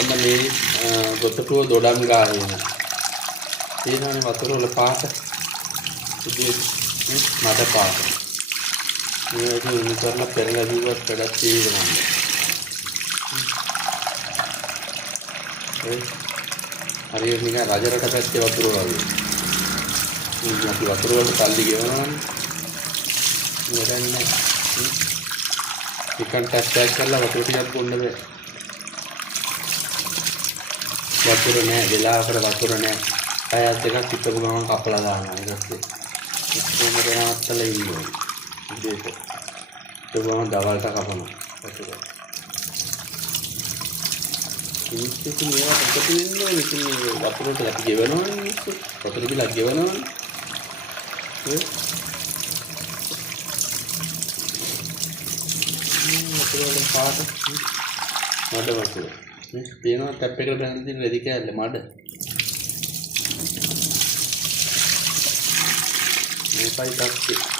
ඔන්න මේ ගොතටුව දොඩම් ගාගෙන තියෙනවනේ වතුර වල පාට ඉතින් මඩ පාට මේ වගේ උණු කරලා පෙරලා දීුවත් වැඩක් තියෙනවා හරියට නිකන් රජරට පැත්තේ වතුර වගේ මේ අපි වතුර වල තල්ලි ගෙවනවනේ නේදන්නේ නිකන් ටැප් කරලා වතුර ටිකක් බොන්න බෑ වතුර නෑ වෙලාවකට වතුර නෑ අයත් දෙකක් පිටපු ගමන් කපලා දානවා ඊට පස්සේ කොහොමද නවත්තලා ඉන්නේ ඉතින් ඒක ගමන් දවල්ට කපනවා වතුර ඉතින් මේවා අපිට ඉන්නේ ඉතින් වතුරට අපි ගෙවනවනේ වතුර බිලක් ගෙවනවනේ වතුර වල පාට මඩ වතුර තියෙනවා ටැප් එකට බැලලා තියෙන රෙදි කෑල්ල මඩ මේකයි ටැප්